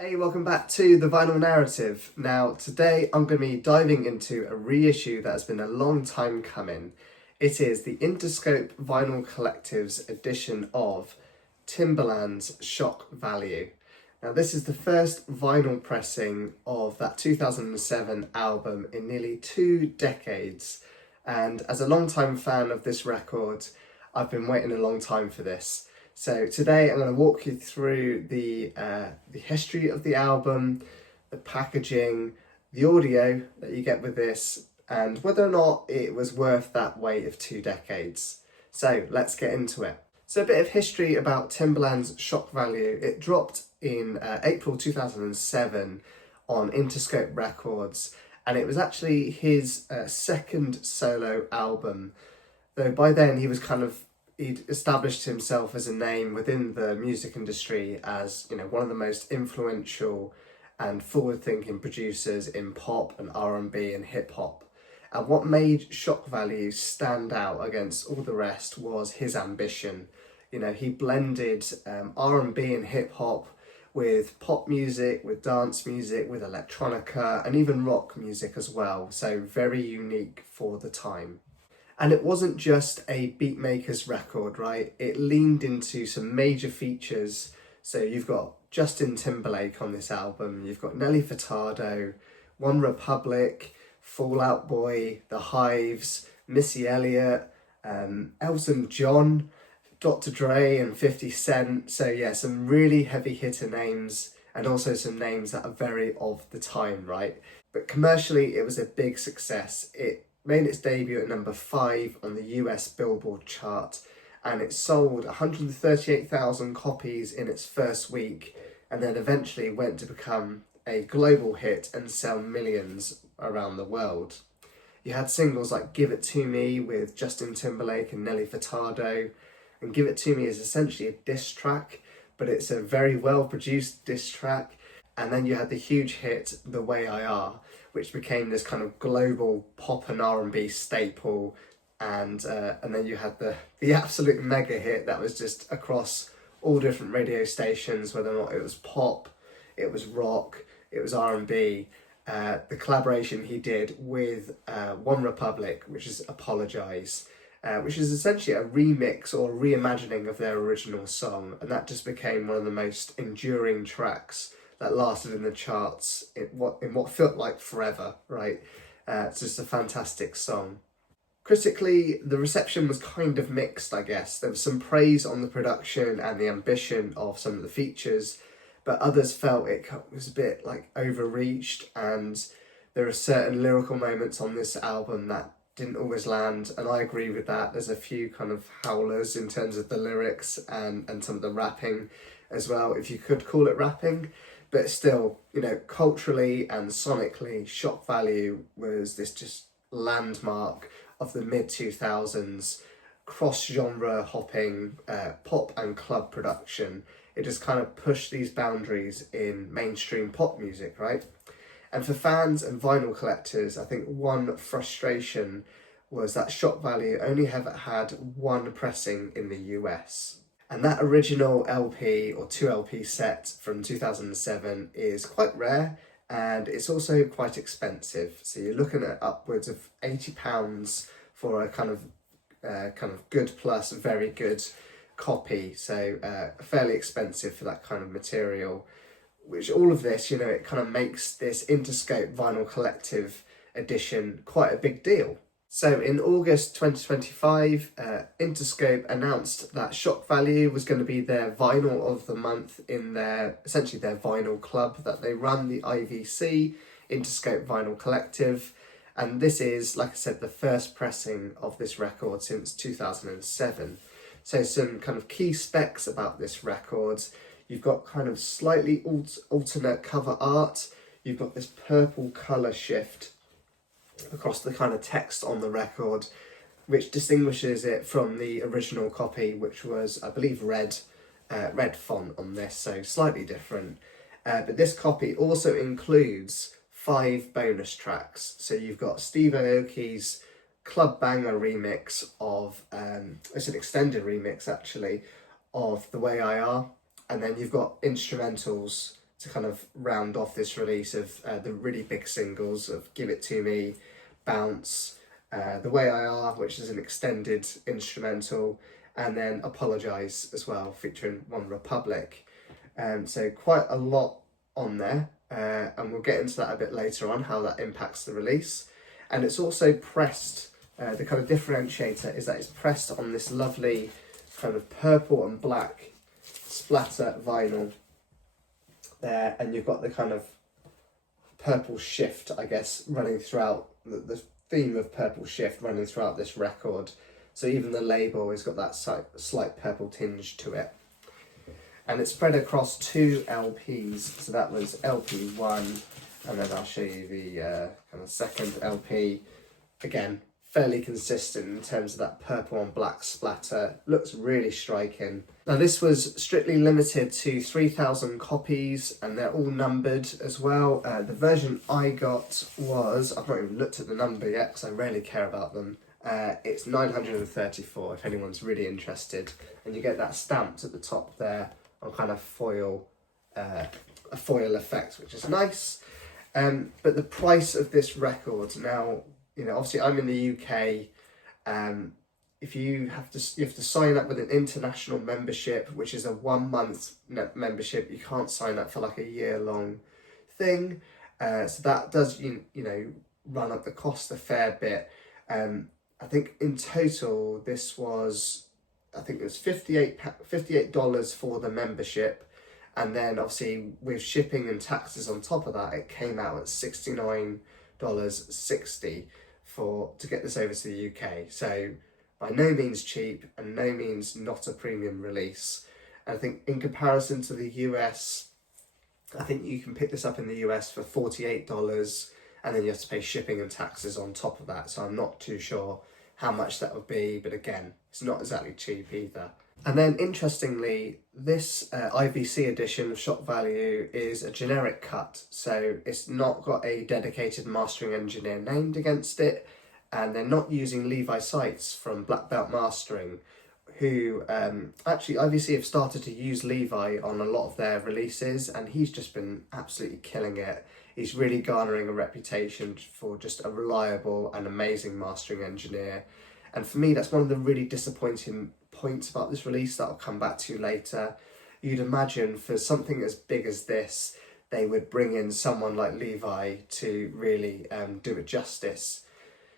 Hey, welcome back to the Vinyl Narrative. Now, today I'm going to be diving into a reissue that has been a long time coming. It is the Interscope Vinyl Collective's edition of Timbaland's Shock Value. Now, this is the first vinyl pressing of that 2007 album in nearly 2 decades. And as a long-time fan of this record, I've been waiting a long time for this. So today I'm going to walk you through the history of the album, the packaging, the audio that you get with this, and whether or not it was worth that wait of 2 decades. So let's get into it. So a bit of history about Timbaland's Shock Value. It dropped in April 2007 on Interscope Records, and it was actually his second solo album, though by then he'd established himself as a name within the music industry as, one of the most influential and forward-thinking producers in pop and R&B and hip-hop. And what made Shock Value stand out against all the rest was his ambition. He blended R&B and hip-hop with pop music, with dance music, with electronica, and even rock music as well. So very unique for the time. And it wasn't just a beatmaker's record, right? It leaned into some major features. So you've got Justin Timberlake on this album, you've got Nelly Furtado, One Republic, Fall Out Boy, The Hives, Missy Elliott, Elton John, Dr. Dre and 50 Cent. So yeah, some really heavy hitter names and also some names that are very of the time, right? But commercially, it was a big success. It made its debut at number 5 on the US Billboard chart, and it sold 138,000 copies in its first week, and then eventually went to become a global hit and sell millions around the world. You had singles like Give It To Me with Justin Timberlake and Nelly Furtado, and Give It To Me is essentially a diss track, but it's a very well produced diss track. And then you had the huge hit The Way I Are, which became this kind of global pop and R&B staple, and then you had the absolute mega hit that was just across all different radio stations, whether or not it was pop, it was rock, it was R&B. The collaboration he did with One Republic, which is Apologize, which is essentially a remix or reimagining of their original song, and that just became one of the most enduring tracks that lasted in the charts in what felt like forever, right? It's just a fantastic song. Critically, the reception was kind of mixed, I guess. There was some praise on the production and the ambition of some of the features, but others felt it was a bit overreached, and there are certain lyrical moments on this album that didn't always land, and I agree with that. There's a few kind of howlers in terms of the lyrics and some of the rapping as well, if you could call it rapping. But still, culturally and sonically, Shock Value was this just landmark of the mid-2000s, cross-genre hopping pop and club production. It just kind of pushed these boundaries in mainstream pop music, right? And for fans and vinyl collectors, I think one frustration was that Shock Value only ever had one pressing in the US. And that original LP or 2 LP set from 2007 is quite rare, and it's also quite expensive. So you're looking at upwards of £80 for a kind of good plus very good copy. So fairly expensive for that kind of material. Which all of this, it kind of makes this Interscope Vinyl Collective edition quite a big deal. So in August 2025, Interscope announced that Shock Value was going to be their vinyl of the month in essentially their vinyl club that they run, the IVC, Interscope Vinyl Collective. And this is, like I said, the first pressing of this record since 2007. So some kind of key specs about this record. You've got kind of slightly alternate cover art. You've got this purple colour shift across the kind of text on the record, which distinguishes it from the original copy, which was, I believe, red font on this, so slightly different. But this copy also includes 5 bonus tracks. So you've got Steve Aoki's Club Banger remix of, it's an extended remix actually, of The Way I Are. And then you've got instrumentals to kind of round off this release of the really big singles of Give It To Me, Bounce, The Way I Are, which is an extended instrumental, and then Apologise as well, featuring One Republic. So quite a lot on there, and we'll get into that a bit later on, how that impacts the release. And it's also pressed, the kind of differentiator is that it's pressed on this lovely kind of purple and black splatter vinyl there, and you've got the kind of purple shift, I guess, running throughout, the theme of purple shift running throughout this record. So even the label has got that slight purple tinge to it. And it's spread across 2 LPs, so that was LP1, and then I'll show you the kind of second LP. Again, fairly consistent in terms of that purple and black splatter, looks really striking. Now this was strictly limited to 3,000 copies, and they're all numbered as well. The version I got was, I've not even looked at the number yet because I rarely care about them. It's 934 if anyone's really interested, and you get that stamped at the top there on kind of foil, a foil effect, which is nice. But the price of this record now, you know, obviously I'm in the UK. If you have to sign up with an international membership, which is a 1 month membership. You can't sign up for like a year-long thing. So that does you know run up the cost a fair bit. I think in total this was, I think it was $58 for the membership, and then obviously with shipping and taxes on top of that, it came out at $69.60 to get this over to the UK. So by no means cheap, and no means not a premium release. And I think in comparison to the US, I think you can pick this up in the US for $48, and then you have to pay shipping and taxes on top of that. So I'm not too sure how much that would be, but again, it's not exactly cheap either. And then interestingly, this IVC edition of Shock Value is a generic cut, so it's not got a dedicated mastering engineer named against it, and they're not using Levi Seitz from Black Belt Mastering, who actually IVC have started to use Levi on a lot of their releases, and he's just been absolutely killing it. He's really garnering a reputation for just a reliable and amazing mastering engineer. And for me, that's one of the really disappointing points about this release that I'll come back to later. You'd imagine for something as big as this, they would bring in someone like Levi to really do it justice.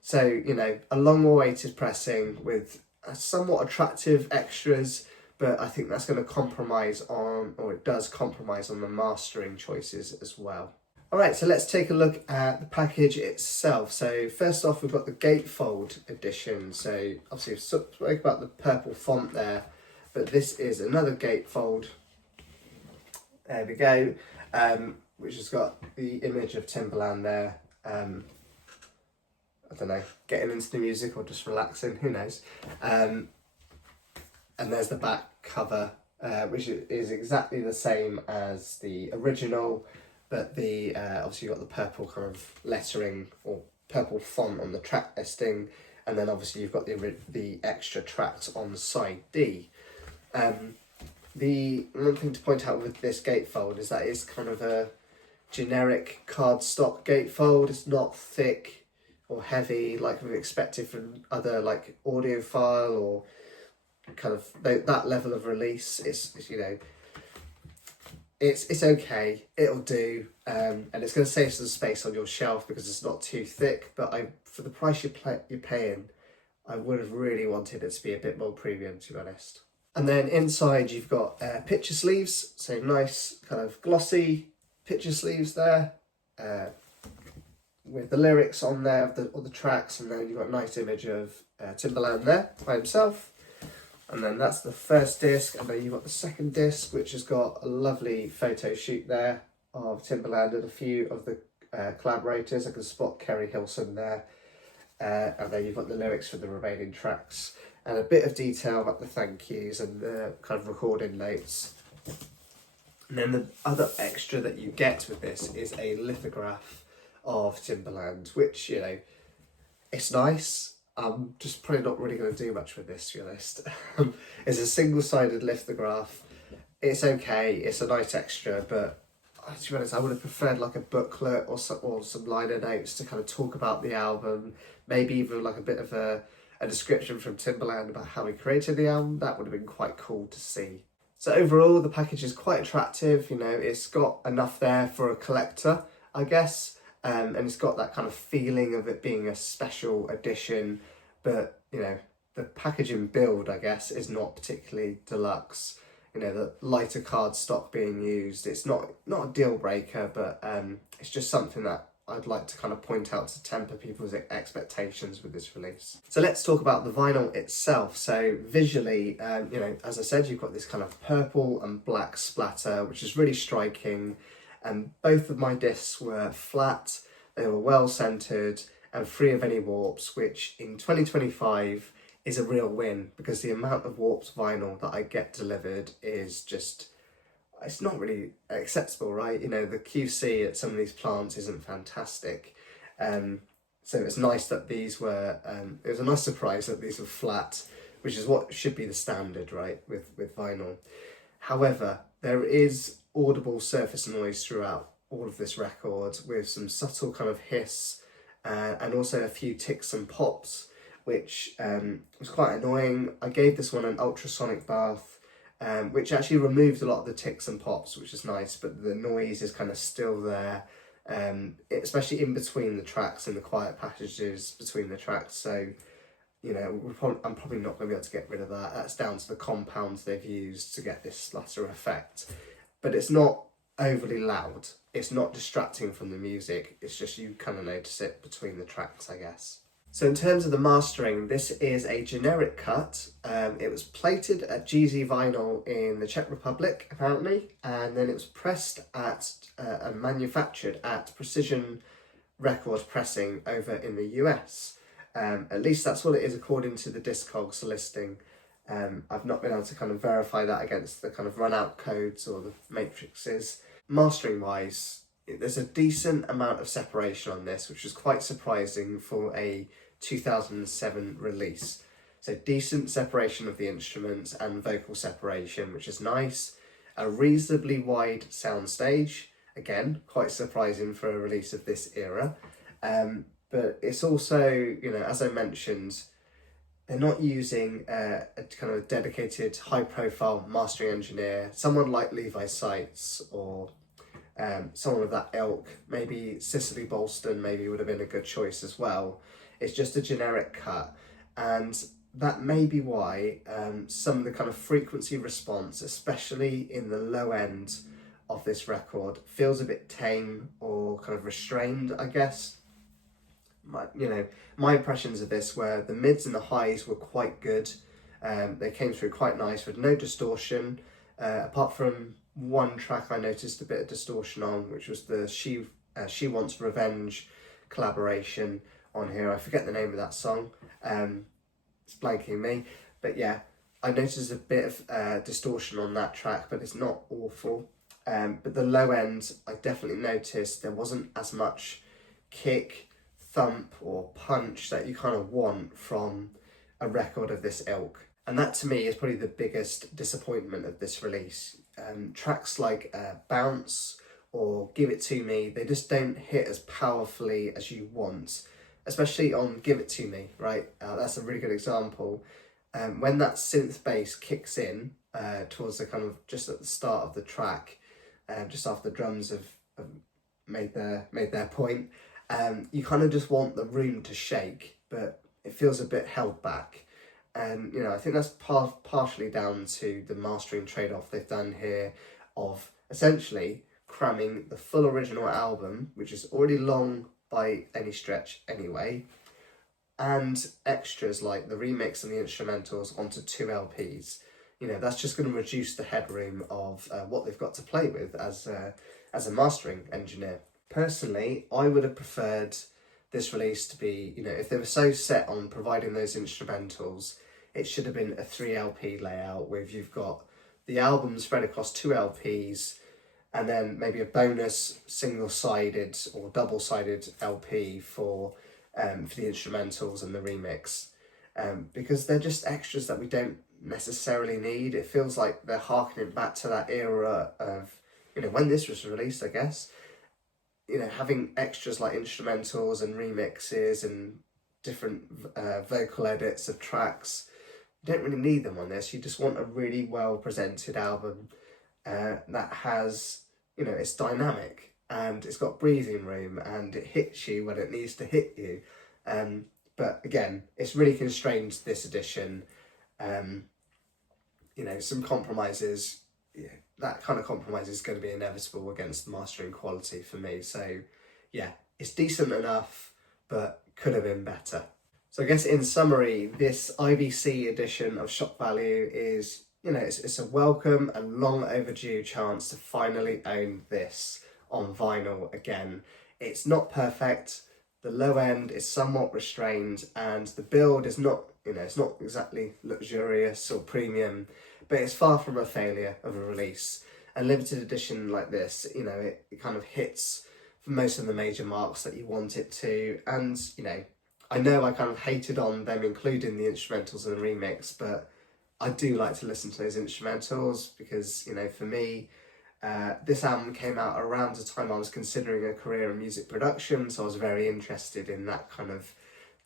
So, you know, a long-awaited pressing with somewhat attractive extras, but I think that's going to compromise on, or it does compromise on, the mastering choices as well. Alright, so let's take a look at the package itself. So first off, we've got the gatefold edition. So obviously we've spoke about the purple font there, but this is another gatefold. There we go, which has got the image of Timbaland there. I don't know, getting into the music or just relaxing, who knows. And there's the back cover, which is exactly the same as the original, but the obviously you've got the purple kind of lettering or purple font on the track listing, and then obviously you've got the extra tracks on side D. The one thing to point out with this gatefold is that it's kind of a generic cardstock gatefold. It's not thick or heavy like we've expected from other like audiophile or kind of that level of release. It's you know, it's okay, it'll do, and it's going to save some space on your shelf because it's not too thick, but for the price you're paying, I would have really wanted it to be a bit more premium, to be honest. And then inside you've got picture sleeves, so nice kind of glossy picture sleeves there, with the lyrics on there of the tracks, and then you've got a nice image of Timbaland there by himself. And then that's the first disc, and then you've got the second disc, which has got a lovely photo shoot there of Timbaland and a few of the collaborators. I can spot Kerry Hilson there. And then you've got the lyrics for the remaining tracks, and a bit of detail about the thank yous and the kind of recording notes. And then the other extra that you get with this is a lithograph of Timbaland, which, you know, it's nice. I'm just probably not really going to do much with this, to be honest. It's a single-sided lithograph. It's okay, it's a nice extra, but to be honest, I would have preferred like a booklet or some liner notes to kind of talk about the album, maybe even like a bit of a description from Timbaland about how he created the album. That would have been quite cool to see. So overall, the package is quite attractive. You know, it's got enough there for a collector, I guess, and it's got that kind of feeling of it being a special edition, but, you know, the packaging build, I guess, is not particularly deluxe. You know, the lighter cardstock being used, it's not a deal breaker, but it's just something that I'd like to kind of point out to temper people's expectations with this release. So let's talk about the vinyl itself. So visually, you know, as I said, you've got this kind of purple and black splatter, which is really striking. And both of my discs were flat, they were well centered and free of any warps, which in 2025 is a real win, because the amount of warped vinyl that I get delivered is just, it's not really acceptable, right? You know, the QC at some of these plants isn't fantastic. So it's nice that these were, it was a nice surprise that these were flat, which is what should be the standard, right, with vinyl. However, there is audible surface noise throughout all of this record, with some subtle kind of hiss and also a few ticks and pops, which was quite annoying. I gave this one an ultrasonic bath, which actually removed a lot of the ticks and pops, which is nice, but the noise is kind of still there, especially in between the tracks and the quiet passages between the tracks. So, you know, I'm probably not going to be able to get rid of that. That's down to the compounds they've used to get this splatter effect. But it's not overly loud. It's not distracting from the music. It's just you kind of notice it between the tracks, I guess. So in terms of the mastering, this is a generic cut. It was plated at GZ Vinyl in the Czech Republic, apparently, and then it was pressed at and manufactured at Precision Record Pressing over in the US. At least that's what it is according to the Discogs listing. I've not been able to kind of verify that against the kind of run-out codes or the matrices. Mastering-wise, there's a decent amount of separation on this, which is quite surprising for a 2007 release. So decent separation of the instruments and vocal separation, which is nice. A reasonably wide soundstage, again, quite surprising for a release of this era. But it's also, you know, as I mentioned, they're not using a kind of dedicated high-profile mastering engineer, someone like Levi Seitz or someone of that ilk. Maybe Cicely Bolston maybe would have been a good choice as well. It's just a generic cut, and that may be why some of the kind of frequency response, especially in the low end of this record, feels a bit tame or kind of restrained, I guess. My impressions of this were the mids and the highs were quite good. They came through quite nice with no distortion, apart from one track I noticed a bit of distortion on, which was the She Wants Revenge collaboration on here. I forget the name of that song. It's blanking me. But yeah, I noticed a bit of distortion on that track, but it's not awful. But the low end, I definitely noticed there wasn't as much kick, thump or punch that you kind of want from a record of this ilk. And that to me is probably the biggest disappointment of this release. Tracks like Bounce or Give It To Me, they just don't hit as powerfully as you want, especially on Give It To Me, right? That's a really good example. When that synth bass kicks in towards the kind of just at the start of the track, just after the drums have made their point, you kind of just want the room to shake, but it feels a bit held back. And, you know, I think that's partially down to the mastering trade-off they've done here of essentially cramming the full original album, which is already long by any stretch anyway, and extras like the remix and the instrumentals onto 2 LPs. You know, that's just going to reduce the headroom of what they've got to play with as a mastering engineer. Personally, I would have preferred this release to be, you know, if they were so set on providing those instrumentals, it should have been a 3 LP layout where you've got the album spread across 2 LPs and then maybe a bonus single-sided or double-sided LP for the instrumentals and the remix, because they're just extras that we don't necessarily need. It feels like they're harkening back to that era of when this was released, I guess, having extras like instrumentals and remixes and different vocal edits of tracks, you don't really need them on this. You just want a really well presented album that has, it's dynamic and it's got breathing room and it hits you when it needs to hit you. But again, it's really constrained this edition. Some compromises, that kind of compromise is going to be inevitable against the mastering quality for me. So yeah, it's decent enough, but could have been better. So I guess in summary, this IVC edition of Shock Value is, it's a welcome and long overdue chance to finally own this on vinyl again. It's not perfect, the low end is somewhat restrained, and the build is not, it's not exactly luxurious or premium, but it's far from a failure of a release. A limited edition like this, it kind of hits for most of the major marks that you want it to. And, I know I kind of hated on them including the instrumentals and the remix, but I do like to listen to those instrumentals because, for me, this album came out around the time I was considering a career in music production, so I was very interested in that kind of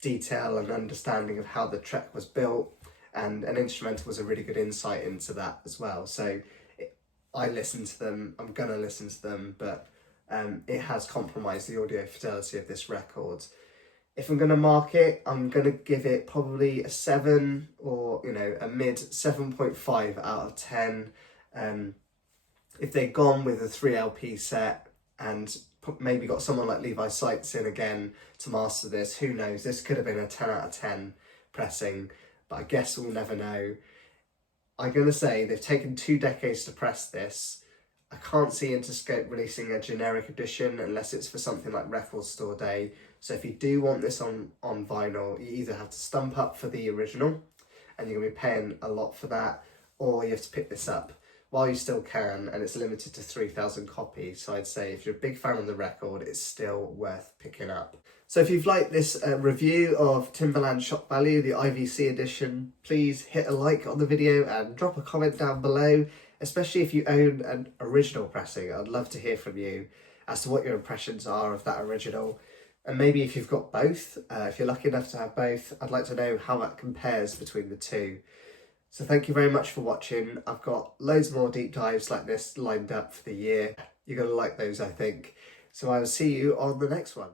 detail and understanding of how the track was built, and an instrumental was a really good insight into that as well. So I listened to them, I'm gonna listen to them, but it has compromised the audio fidelity of this record. If I'm gonna mark it, I'm gonna give it probably a 7 or a mid 7.5 out of 10. If they'd gone with a 3 LP set and maybe got someone like Levi Sykes in again to master this, who knows, this could have been a 10 out of 10 pressing, but I guess we'll never know. I'm going to say they've taken 2 decades to press this. I can't see Interscope releasing a generic edition unless it's for something like Record Store Day. So if you do want this on vinyl, you either have to stump up for the original, and you're going to be paying a lot for that, or you have to pick this up while you still can, and it's limited to 3,000 copies. So I'd say if you're a big fan of the record, it's still worth picking up. So if you've liked this review of Timbaland Shock Value, the IVC edition, please hit a like on the video and drop a comment down below, especially if you own an original pressing. I'd love to hear from you as to what your impressions are of that original. And maybe if you've got both, if you're lucky enough to have both, I'd like to know how that compares between the two. So thank you very much for watching. I've got loads more deep dives like this lined up for the year. You're going to like those, I think. So I will see you on the next one.